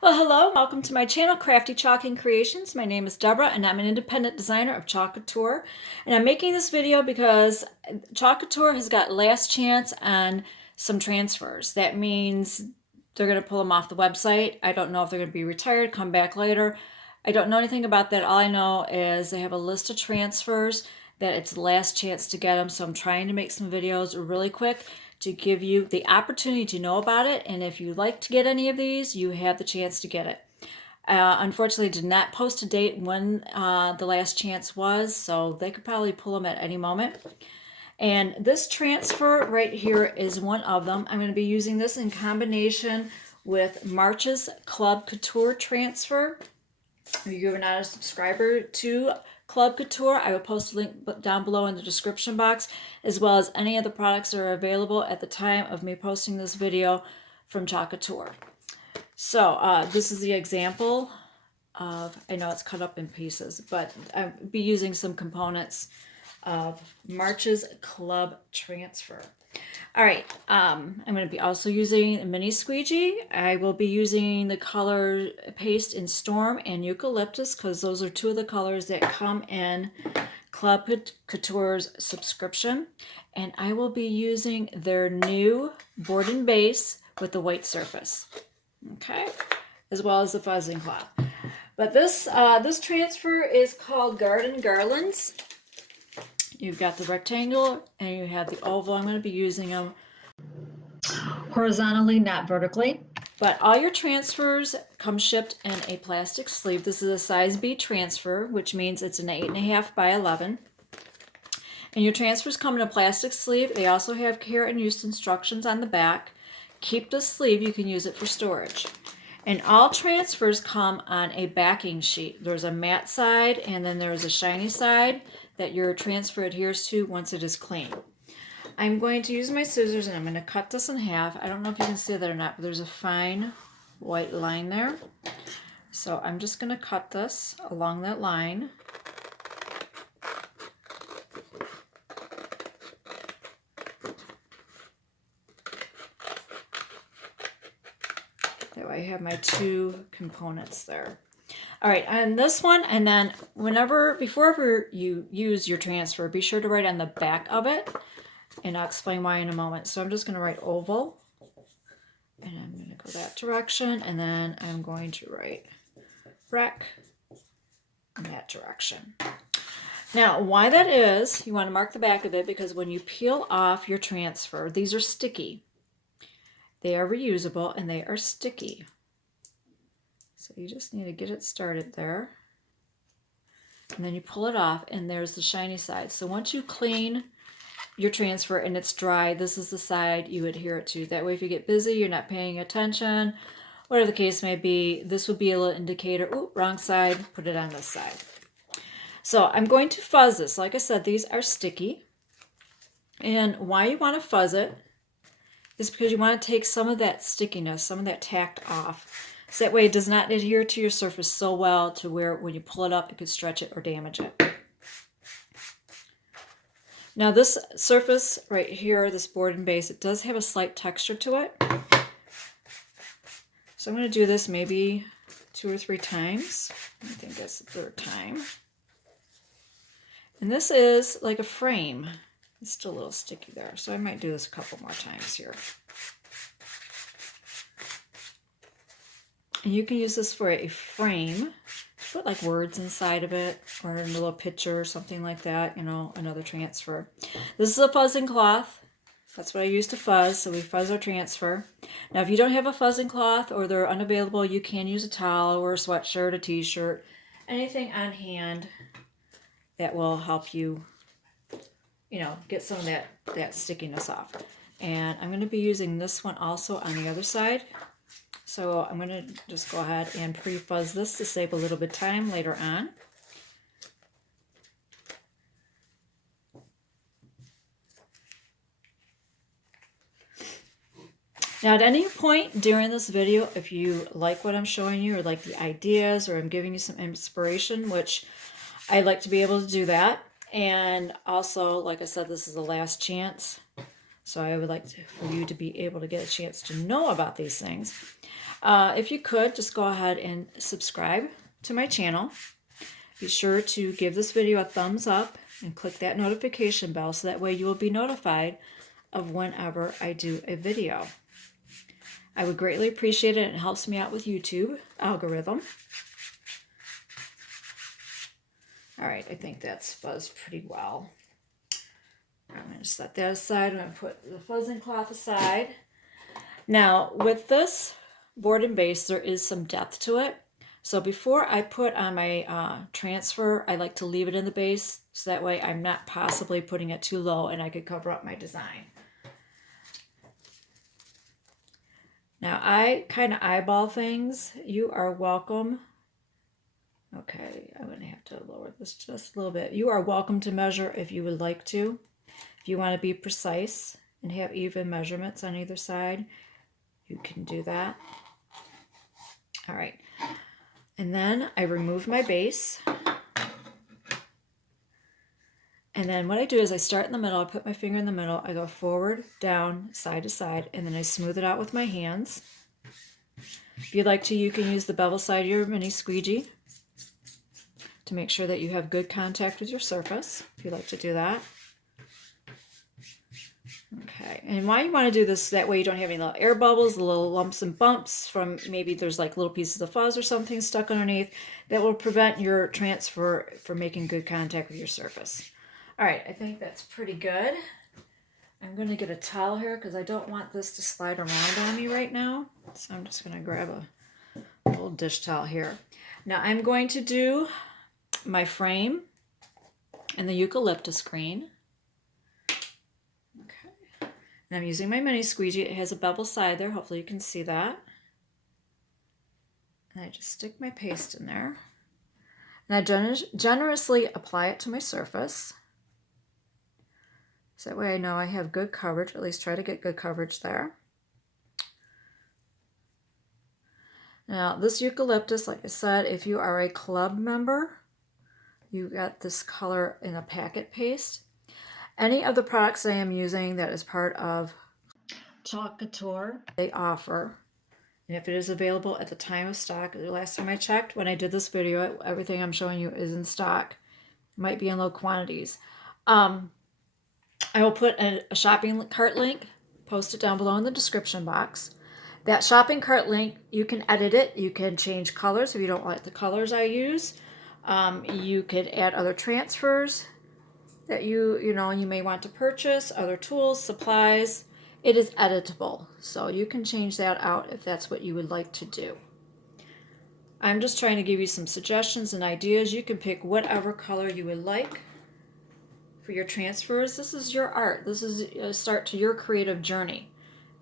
Well, hello, welcome to my channel, Crafty Chalk Creations. My name is Deborah, and I'm an independent designer of Chalk Couture. And I'm making this video because Chalk Couture has got last chance on some transfers. That means they're going to pull them off the website. I don't know if they're going to be retired, come back later. I don't know anything about that. All I know is they have a list of transfers that it's last chance to get them. So I'm trying to make some videos really quick to give you the opportunity to know about it. And if you'd like to get any of these, you have the chance to get it. Unfortunately, did not post a date when the last chance was, so they could probably pull them at any moment. And this transfer right here is one of them. I'm going to be using this in combination with March's Club Couture transfer. If you're not a subscriber to Club Couture, I will post a link down below in the description box, as well as any of the products that are available at the time of me posting this video from Chalk Couture. So this is the example of, I know it's cut up in pieces, but I'll be using some components of March's Club transfer. All right, I'm going to be also using a mini squeegee. I will be using the color paste in Storm and Eucalyptus because those are two of the colors that come in Club Couture's subscription. And I will be using their new board and base with the white surface, okay, as well as the fuzzing cloth. But this transfer is called Garden Garlands. You've got the rectangle and you have the oval. I'm going to be using them horizontally, not vertically. But all your transfers come shipped in a plastic sleeve. This is a size B transfer, which means it's an 8.5 by 11. And your transfers come in a plastic sleeve. They also have care and use instructions on the back. Keep the sleeve. You can use it for storage. And all transfers come on a backing sheet. There's a matte side and then there's a shiny side that your transfer adheres to once it is clean. I'm going to use my scissors and I'm going to cut this in half. I don't know if you can see that or not, but there's a fine white line there. So I'm just going to cut this along that line. That way I have my two components there. All right, and this one, and then before you use your transfer, be sure to write on the back of it, and I'll explain why in a moment. So I'm just going to write oval, and I'm going to go that direction, and then I'm going to write rec in that direction. Now, why that is, you want to mark the back of it because when you peel off your transfer, these are sticky. They are reusable, and they are sticky. So you just need to get it started there. And then you pull it off and there's the shiny side. So once you clean your transfer and it's dry, this is the side you adhere it to. That way if you get busy, you're not paying attention, whatever the case may be, this would be a little indicator. Ooh, wrong side, put it on this side. So I'm going to fuzz this. Like I said, these are sticky. And why you want to fuzz it is because you want to take some of that stickiness, some of that tact off. So that way it does not adhere to your surface so well to where when you pull it up, it could stretch it or damage it. Now this surface right here, this board and base, it does have a slight texture to it. So I'm going to do this maybe 2 or 3 times. I think that's the 3rd time. And this is like a frame. It's still a little sticky there, so I might do this a couple more times here. And you can use this for a frame. Put like words inside of it or a little picture or something like that, you know, another transfer. This is a fuzzing cloth. That's what I use to fuzz, so we fuzz our transfer. Now, if you don't have a fuzzing cloth or they're unavailable, you can use a towel or a sweatshirt, a t-shirt, anything on hand that will help you, you know, get some of that stickiness off. And I'm going to be using this one also on the other side. So I'm going to just go ahead and pre-fuzz this to save a little bit of time later on. Now at any point during this video, if you like what I'm showing you or like the ideas or I'm giving you some inspiration, which I'd like to be able to do that. And also, like I said, this is the last chance. So I would like for you to be able to get a chance to know about these things. If you could, just go ahead and subscribe to my channel. Be sure to give this video a thumbs up and click that notification bell so that way you will be notified of whenever I do a video. I would greatly appreciate it. It helps me out with YouTube algorithm. All right, I think that's fuzzed pretty well. I'm going to set that aside. I'm going to put the fuzzing cloth aside. Now, with this board and base, there is some depth to it. So before I put on my transfer, I like to leave it in the base so that way I'm not possibly putting it too low and I could cover up my design. Now, I kind of eyeball things. You are welcome. Okay, I'm going to have to lower this just a little bit. You are welcome to measure if you would like to. If you want to be precise and have even measurements on either side, you can do that. All right. And then I remove my base. And then what I do is I start in the middle, I put my finger in the middle, I go forward, down, side to side, and then I smooth it out with my hands. If you'd like to, you can use the bevel side of your mini squeegee to make sure that you have good contact with your surface, if you'd like to do that. Okay, and why you want to do this, that way you don't have any little air bubbles, little lumps and bumps from maybe there's like little pieces of fuzz or something stuck underneath that will prevent your transfer from making good contact with your surface. All right, I think that's pretty good. I'm going to get a towel here because I don't want this to slide around on me right now. So I'm just going to grab a little dish towel here. Now I'm going to do my frame in the Eucalyptus green. Okay. And I'm using my mini squeegee. It has a bevel side there. Hopefully you can see that. And I just stick my paste in there. And I generously apply it to my surface. So that way I know I have good coverage, at least try to get good coverage there. Now this eucalyptus, like I said, if you are a club member, you got this color in a packet paste. Any of the products I am using that is part of Chalk Couture, they offer. And if it is available at the time of stock, the last time I checked, when I did this video, everything I'm showing you is in stock. It might be in low quantities. I will put a shopping cart link, post it down below in the description box. That shopping cart link, you can edit it. You can change colors if you don't like the colors I use. You could add other transfers that you may want to purchase, other tools, supplies. It is editable, so you can change that out if that's what you would like to do. I'm just trying to give you some suggestions and ideas. You can pick whatever color you would like for your transfers. This is your art. This is a start to your creative journey.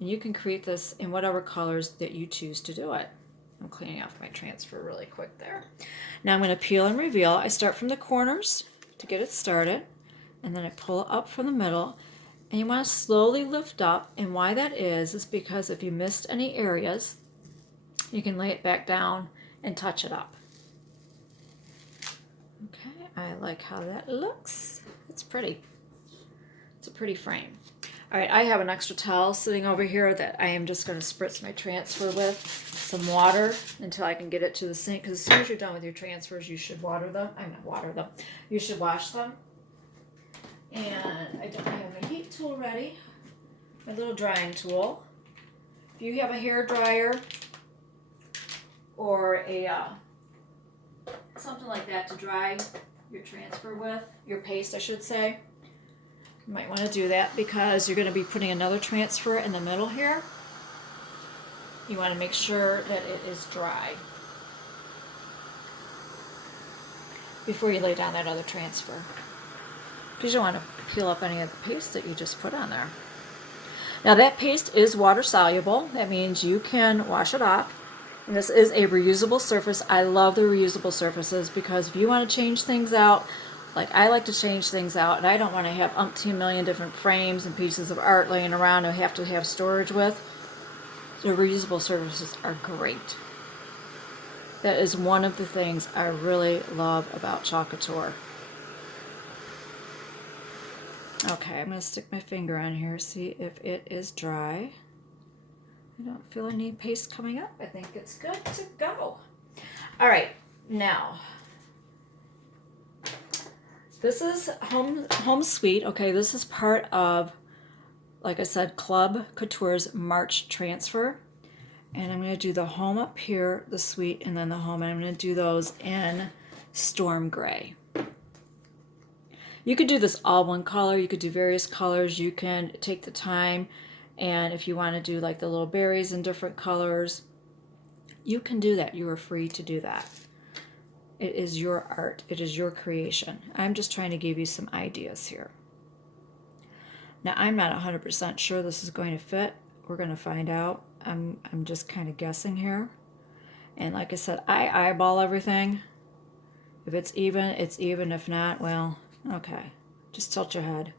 And you can create this in whatever colors that you choose to do it. I'm cleaning off my transfer really quick there. Now I'm going to peel and reveal. I start from the corners to get it started. And then I pull up from the middle. And you want to slowly lift up. And why that is because if you missed any areas, you can lay it back down and touch it up. Okay, I like how that looks. It's pretty. It's a pretty frame. All right, I have an extra towel sitting over here that I am just going to spritz my transfer with some water until I can get it to the sink. Because as soon as you're done with your transfers, you should water them. You should wash them. And I don't have my heat tool ready. My little drying tool. If you have a hair dryer or a something like that to dry your transfer with, your paste I should say, you might want to do that because you're going to be putting another transfer in the middle here. You want to make sure that it is dry before you lay down that other transfer, because you don't want to peel up any of the paste that you just put on there. Now that paste is water soluble. That means you can wash it off. And this is a reusable surface. I love the reusable surfaces because if you want to change things out, like I like to change things out, and I don't want to have umpteen million different frames and pieces of art laying around I have to have storage with, the reusable surfaces are great. That is one of the things I really love about Chalk Couture. Okay, I'm going to stick my finger on here, see if it is dry. I don't feel any paste coming up. I think it's good to go. All right, now this is Home Suite. Okay, this is part of, like I said, Club Couture's March transfer. And I'm going to do the home up here, the suite, and then the home. And I'm going to do those in Storm Gray. You could do this all one color. You could do various colors. You can take the time, and if you want to do like the little berries in different colors, you can do that. You are free to do that. It is your art. It is your creation. I'm just trying to give you some ideas here. Now, I'm not 100% sure this is going to fit. We're going to find out. I'm just kind of guessing here. And like I said, I eyeball everything. If it's even, it's even. If not, well, okay. Just tilt your head.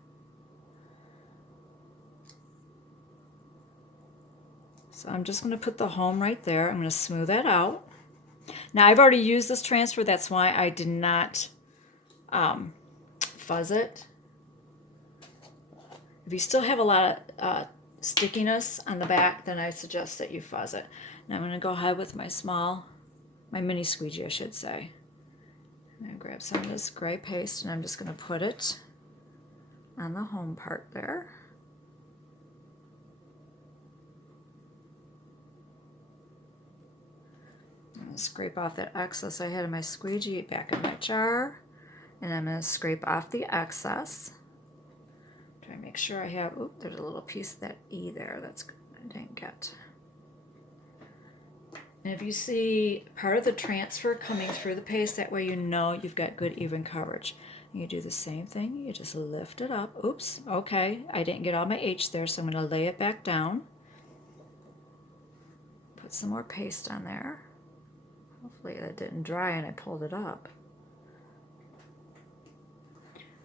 So I'm just going to put the home right there. I'm going to smooth that out. Now, I've already used this transfer. That's why I did not fuzz it. If you still have a lot of stickiness on the back, then I suggest that you fuzz it. Now I'm going to go ahead with my mini squeegee, I should say. I'm going to grab some of this gray paste, and I'm just going to put it on the home part there. I'm going to scrape off that excess I had in my squeegee back in my jar, and I'm going to scrape off the excess. Try to make sure I have, oop, there's a little piece of that E there that's I didn't get. And if you see part of the transfer coming through the paste, that way you know you've got good even coverage. And you do the same thing, you just lift it up. Oops, okay, I didn't get all my H there, so I'm going to lay it back down. Put some more paste on there. Hopefully that didn't dry and I pulled it up.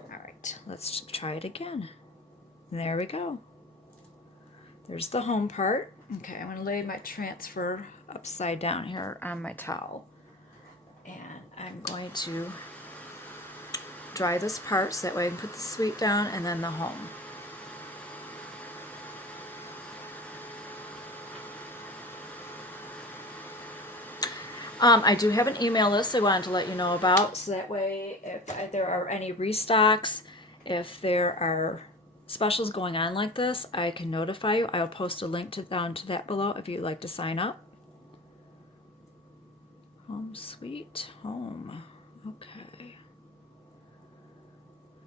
All right, let's try it again. And there we go. There's the home part. Okay, I'm going to lay my transfer upside down here on my towel. And I'm going to dry this part so that way I can put the suite down and then the home. I do have an email list I wanted to let you know about, so that way if there are any restocks, if there are specials going on like this, I can notify you. I'll post a link down to that below if you'd like to sign up. Home Sweet Home. Okay.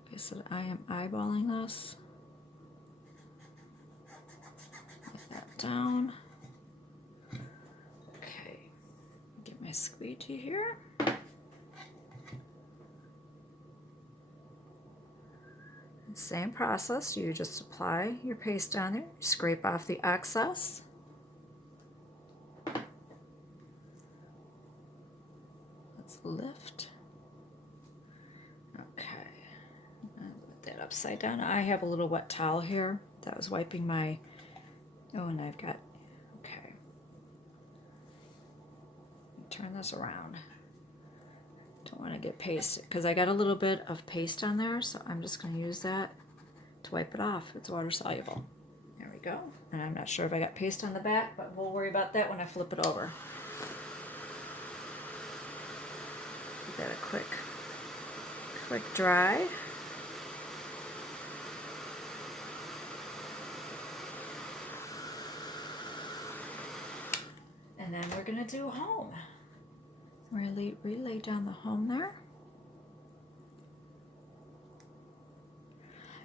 Like I said, I am eyeballing this. Lay that down. Okay. Get my squeegee here. Same process, you just apply your paste on there, scrape off the excess. Let's lift. Okay, and put that upside down. I have a little wet towel here that was wiping my, oh, and I've got, okay. Turn this around. Don't want to get paste because I got a little bit of paste on there, so I'm just going to use that to wipe it off. It's water soluble. There we go. And I'm not sure if I got paste on the back, but we'll worry about that when I flip it over. Give that a quick dry. And then we're going to do home. Really lay down the home there.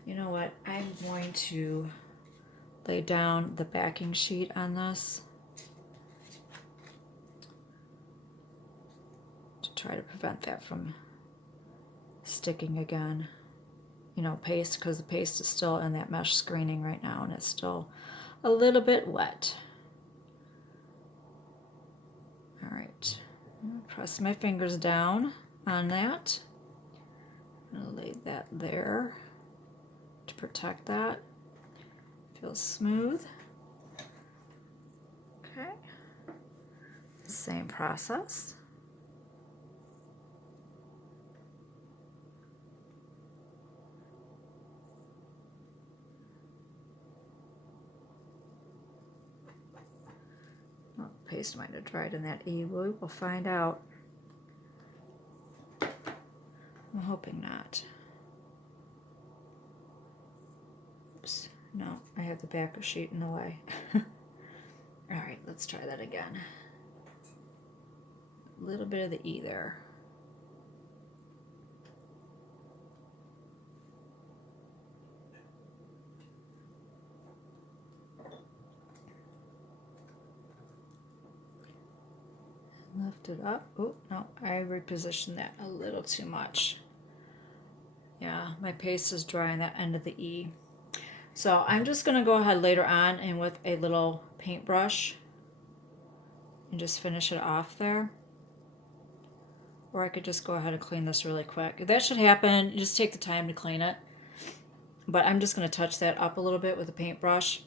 You know what? I'm going to lay down the backing sheet on this to try to prevent that from sticking again. You know, paste, because the paste is still in that mesh screening right now and it's still a little bit wet. All right. Press my fingers down on that. I'm going to lay that there to protect that. Feels smooth. Okay. Same process. paste might have dried in that E. We will find out. I'm hoping not. Oops. No, I have the backer sheet in the way. All right, let's try that again. A little bit of the E there. Lift it up. Oh, no, I repositioned that a little too much. Yeah, my paste is dry on that end of the E. So I'm just going to go ahead later on and with a little paintbrush and just finish it off there. Or I could just go ahead and clean this really quick. That should happen. You just take the time to clean it. But I'm just going to touch that up a little bit with a paintbrush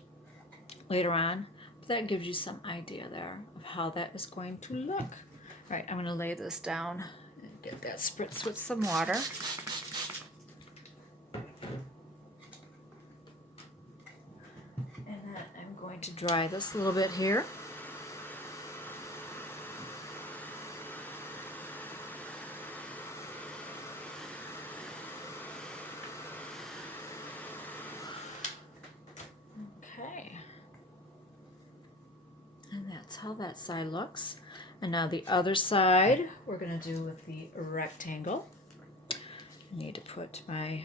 later on. But that gives you some idea there of how that is going to look. All right, I'm going to lay this down and get that spritzed with some water. And then I'm going to dry this a little bit here. Okay. And that's how that side looks. And now the other side we're going to do with the rectangle. I need to put my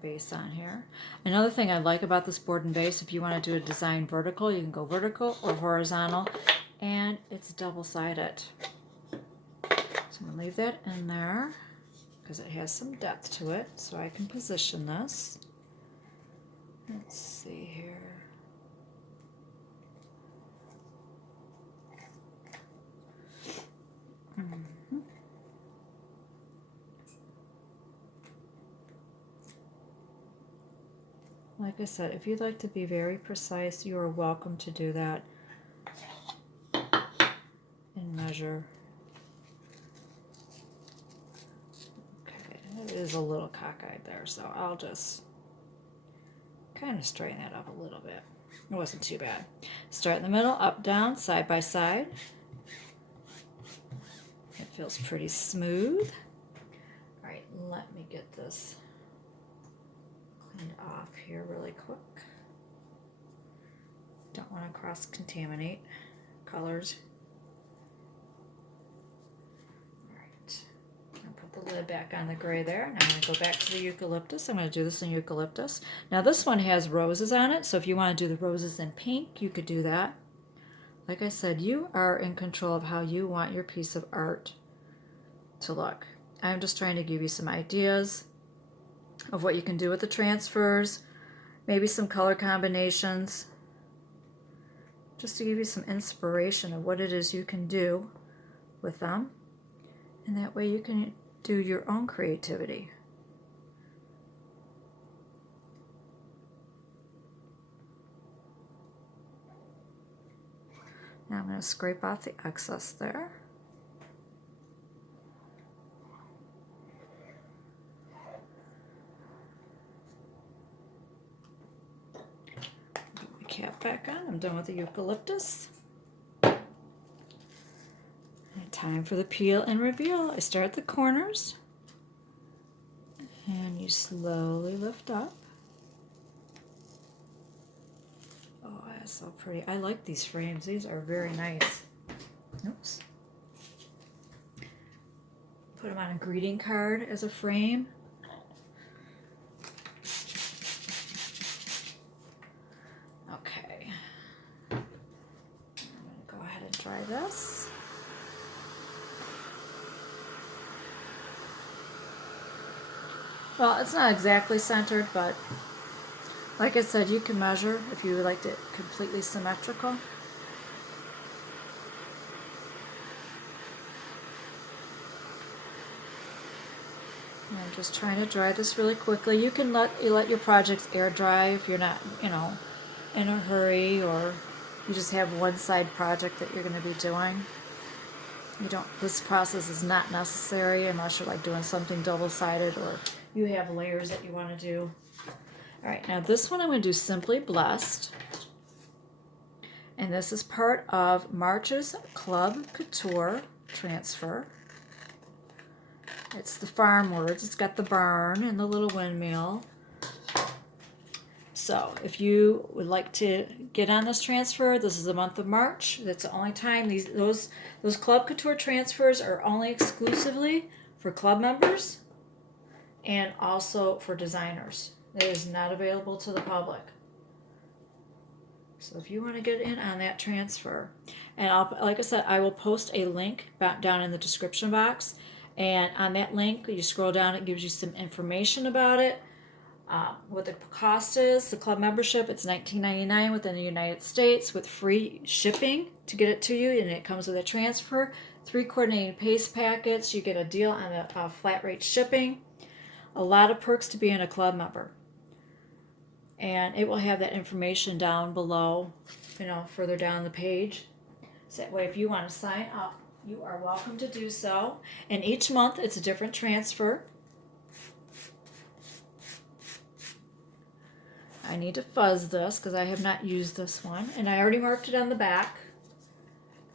base on here. Another thing I like about this board and base, if you want to do a design vertical, you can go vertical or horizontal, and it's double-sided. So I'm going to leave that in there because it has some depth to it, so I can position this. Let's see here. Like I said, if you'd like to be very precise, you are welcome to do that and measure. Okay, it is a little cockeyed there, so I'll just kind of straighten that up a little bit. It wasn't too bad. Start in the middle, up, down, side by side. It feels pretty smooth. All right, let me get this cleaned off here really quick. Don't want to cross-contaminate colors. All right, I'll put the lid back on the gray there. Now I'm going to go back to the eucalyptus. I'm going to do this in eucalyptus. Now this one has roses on it, so if you want to do the roses in pink, you could do that. Like I said, you are in control of how you want your piece of art to look. I'm just trying to give you some ideas of what you can do with the transfers, maybe some color combinations, just to give you some inspiration of what it is you can do with them. And that way you can do your own creativity. Now I'm going to scrape off the excess there. Cap back on. I'm done with the eucalyptus. And time for the peel and reveal. I start at the corners and you slowly lift up. Oh, that's so pretty. I like these frames. These are very nice. Oops. Put them on a greeting card as a frame. Try this. Well, it's not exactly centered, but like I said, you can measure if you would like it completely symmetrical. And I'm just trying to dry this really quickly. You can let your projects air dry if you're not, in a hurry, or you just have one side project that you're going to be doing. This process is not necessary unless you're like doing something double-sided or you have layers that you want to do. All right, now this one I'm going to do Simply Blessed. And this is part of March's Club Couture transfer. It's the farm words. It's got the barn and the little windmill. So if you would like to get on this transfer, this is the month of March. That's the only time those Club Couture transfers are only exclusively for club members and also for designers. It is not available to the public. So if you want to get in on that transfer, and like I said, I will post a link back down in the description box. And on that link, you scroll down, it gives you some information about it. What the cost is, the club membership, it's $19.99 within the United States with free shipping to get it to you, and it comes with a transfer, 3 coordinating paste packets, you get a deal on a flat rate shipping, a lot of perks to being a club member. And it will have that information down below, further down the page. So that way if you want to sign up, you are welcome to do so. And each month it's a different transfer. I need to fuzz this because I have not used this one. And I already marked it on the back.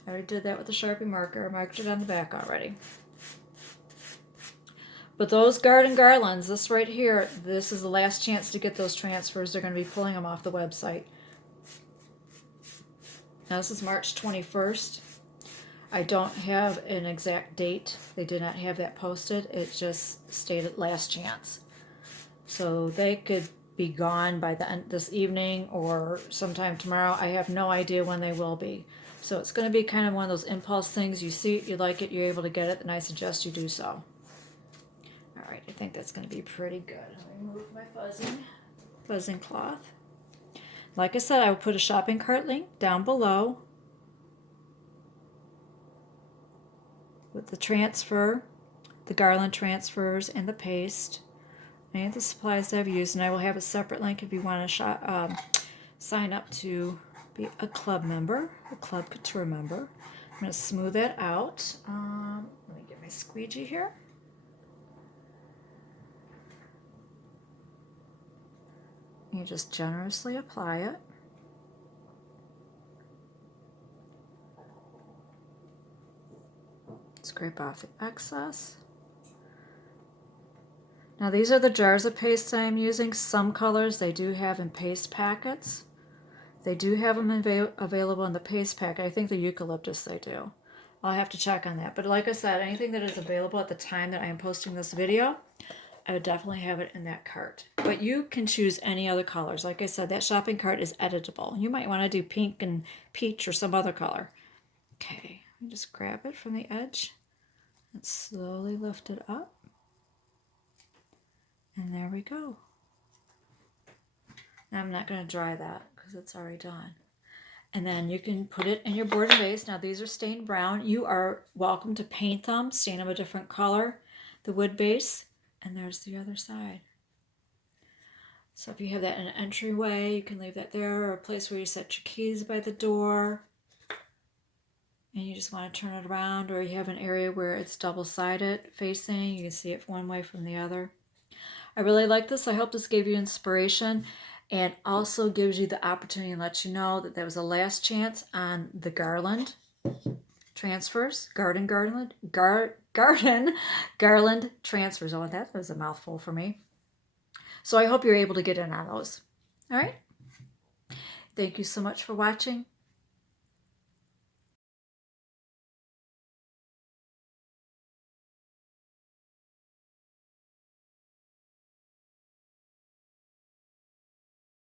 I already did that with the Sharpie marker. I marked it on the back already. But those Garden Garlands, this right here, this is the last chance to get those transfers. They're going to be pulling them off the website. Now this is March 21st. I don't have an exact date. They did not have that posted. It just stated last chance. So they could be gone by the end this evening or sometime tomorrow. I have no idea when they will be. So it's going to be kind of one of those impulse things. You see it, you like it, you're able to get it, and I suggest you do so. All right, I think that's going to be pretty good. Let me move my fuzzing cloth. Like I said, I will put a shopping cart link down below with the transfer, the garland transfers, and the paste, and the supplies that I've used. And I will have a separate link if you want to sign up to be a club member, a Club Couture member. I'm going to smooth that out. Let me get my squeegee here. You just generously apply it. Scrape off the excess. Now these are the jars of paste that I'm using. Some colors they do have in paste packets. They do have them available in the paste packet. I think the Eucalyptus they do. I'll have to check on that. But like I said, anything that is available at the time that I am posting this video, I would definitely have it in that cart. But you can choose any other colors. Like I said, that shopping cart is editable. You might want to do pink and peach or some other color. Okay, just grab it from the edge and slowly lift it up. And there we go. Now I'm not going to dry that because it's already done. And then you can put it in your board and base. Now these are stained brown. You are welcome to paint them, stain them a different color, the wood base. And there's the other side. So if you have that in an entryway, you can leave that there, or a place where you set your keys by the door. And you just want to turn it around, or you have an area where it's double-sided facing. You can see it one way from the other. I really like this. I hope this gave you inspiration and also gives you the opportunity and lets you know that there was a last chance on the garland transfers, garden garland transfers. Oh, that was a mouthful for me. So I hope you're able to get in on those. All right. Thank you so much for watching.